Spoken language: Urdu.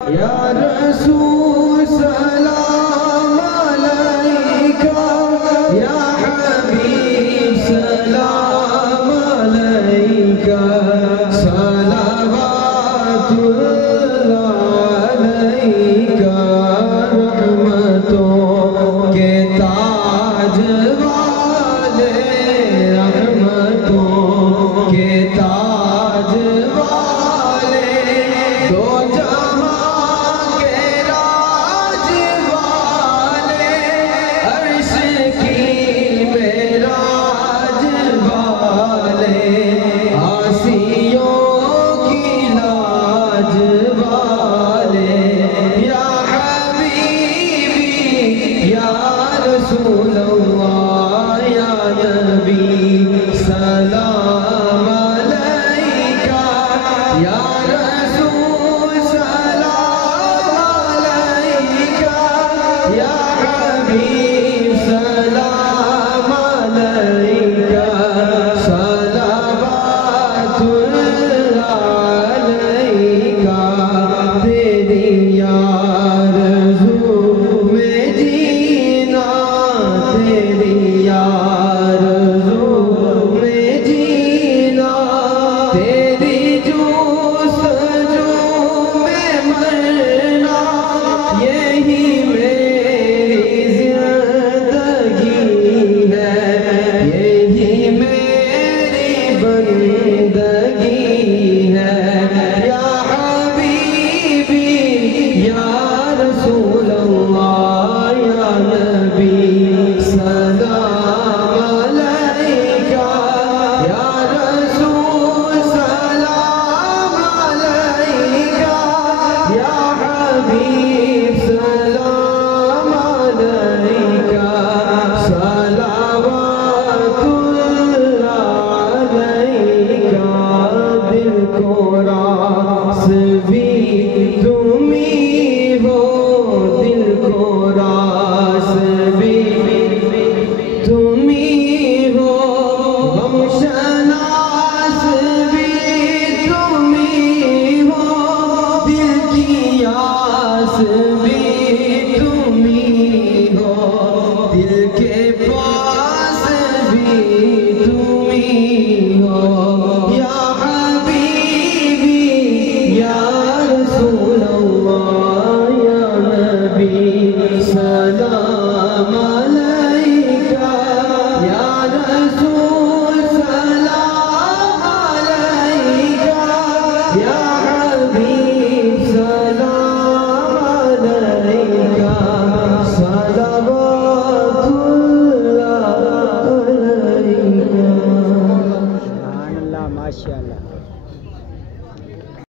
یا رسول سلام علیکہ، یا حبیب سلام علیکہ، صلوات اللہ علیکہ، رحمتوں کے تاج والے، رحمتوں کے تاج والے، دو رسول اللہ یا نبی سلام علیکہ، یا رسول سلام علیکہ، یا حبیب سلام علیکہ، صلوات اللہ علیکہ، تیری آرزو میں جینا، تیری آرزو میں جینا، تیری جستجو میں مرنا، یہی میری زندگی ہے، یہی میری بندگی ہے، یا حبیبی یا رسول اللہ یا نبی سلام علیکہ، یا رسول سلام علیکہ، یا حبیب سلام علیکہ، صلوات اللہ علیکہ، دل کو راس بھی تمہیں ہو، دل کو راس بھی تمہیں ہو، غم شناس بھی تمہیں ہو، دل کی آس بھی تمہیں ہو، دل کے پاس بھی تمہیں ہو، یا حبیبی یا رسول اللہ یا نبی سلام علیکہ، یا رسول سلام علیکہ، یا حبیب سلام علیکہ، صلوات اللہ علیکہ۔ سبحان اللہ، ماشاء اللہ۔